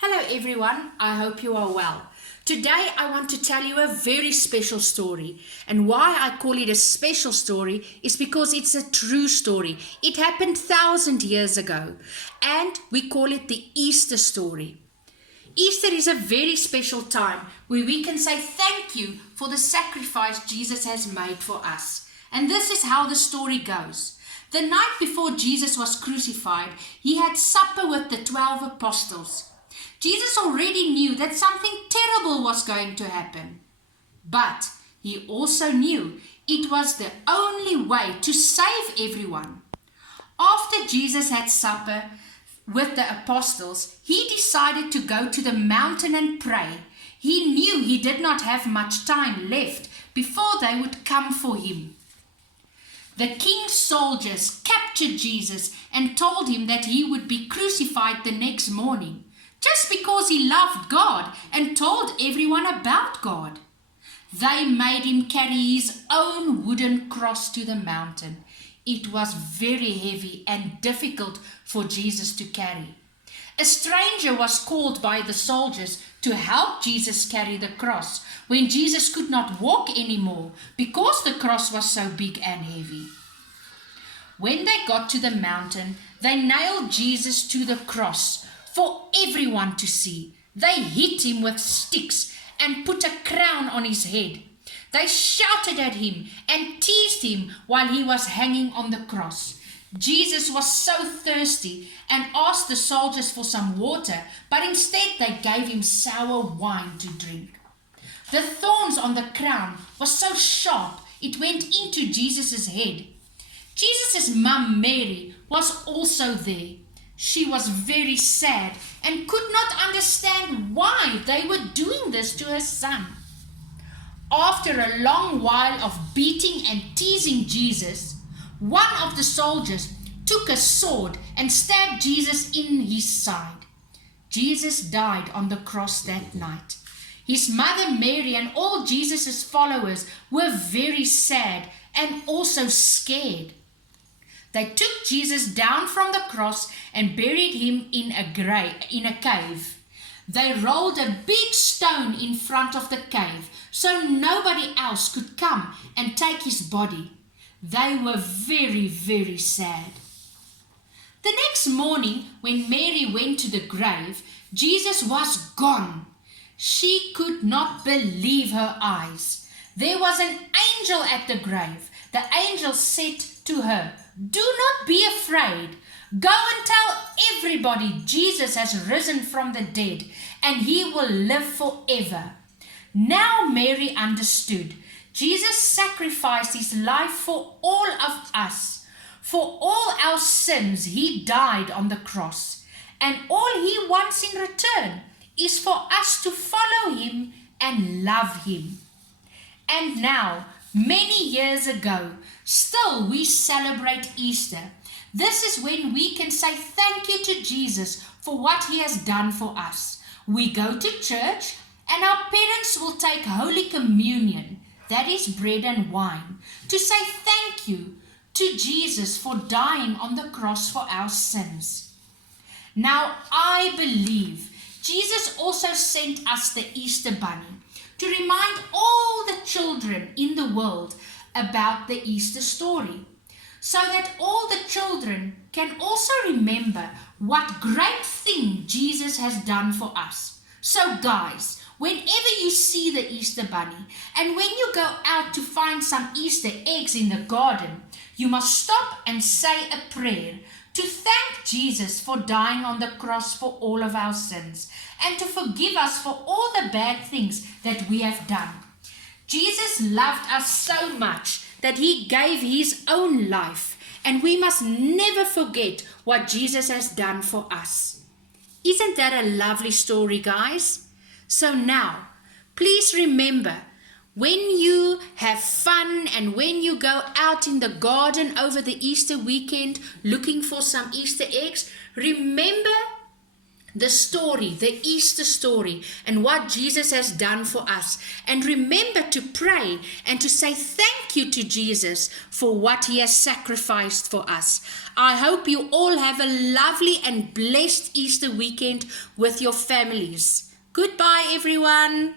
Hello everyone, I hope you are well. Today I want to tell you a very special story, and why I call it a special story is because it's a true story. It happened 1,000 years ago, and we call it the Easter story. Easter is a very special time where we can say thank you for the sacrifice Jesus has made for us. And this is how the story goes. The night before Jesus was crucified, he had supper with the 12 apostles. Jesus already knew that something terrible was going to happen. But he also knew it was the only way to save everyone. After Jesus had supper with the apostles, he decided to go to the mountain and pray. He knew he did not have much time left before they would come for him. The king's soldiers captured Jesus and told him that he would be crucified the next morning, just because he loved God and told everyone about God. They made him carry his own wooden cross to the mountain. It was very heavy and difficult for Jesus to carry. A stranger was called by the soldiers to help Jesus carry the cross when Jesus could not walk anymore because the cross was so big and heavy. When they got to the mountain, they nailed Jesus to the cross for everyone to see. They hit him with sticks and put a crown on his head. They shouted at him and teased him while he was hanging on the cross. Jesus was so thirsty and asked the soldiers for some water, but instead they gave him sour wine to drink. The thorns on the crown was so sharp it went into Jesus' head. Jesus' mum Mary was also there. She was very sad and could not understand why they were doing this to her son. After a long while of beating and teasing Jesus, one of the soldiers took a sword and stabbed Jesus in his side. Jesus died on the cross that night. His mother Mary and all Jesus' followers were very sad and also scared. They took Jesus down from the cross and buried him in a cave. They rolled a big stone in front of the cave so nobody else could come and take his body. They were very, very sad. The next morning, when Mary went to the grave, Jesus was gone. She could not believe her eyes. There was an angel at the grave. The angel said to her, "Do not be afraid. Go and tell everybody Jesus has risen from the dead, and he will live forever." Now Mary understood. Jesus sacrificed his life for all of us. For all our sins, he died on the cross. And all he wants in return is for us to follow him and love him. And now, many years ago, still we celebrate Easter. This is when we can say thank you to Jesus for what he has done for us. We go to church and our parents will take Holy Communion, that is bread and wine, to say thank you to Jesus for dying on the cross for our sins. Now I believe Jesus also sent us the Easter Bunny to remind all the children in the world about the Easter story, so that all the children can also remember what great thing Jesus has done for us. So guys, whenever you see the Easter Bunny and when you go out to find some Easter eggs in the garden, you must stop and say a prayer to thank Jesus for dying on the cross for all of our sins and to forgive us for all the bad things that we have done. Jesus loved us so much that he gave his own life, and we must never forget what Jesus has done for us. Isn't that a lovely story, guys? So now, please remember, when you have fun and when you go out in the garden over the Easter weekend looking for some Easter eggs, remember the story, the Easter story, and what Jesus has done for us. And remember to pray and to say thank you to Jesus for what he has sacrificed for us. I hope you all have a lovely and blessed Easter weekend with your families. Goodbye, everyone.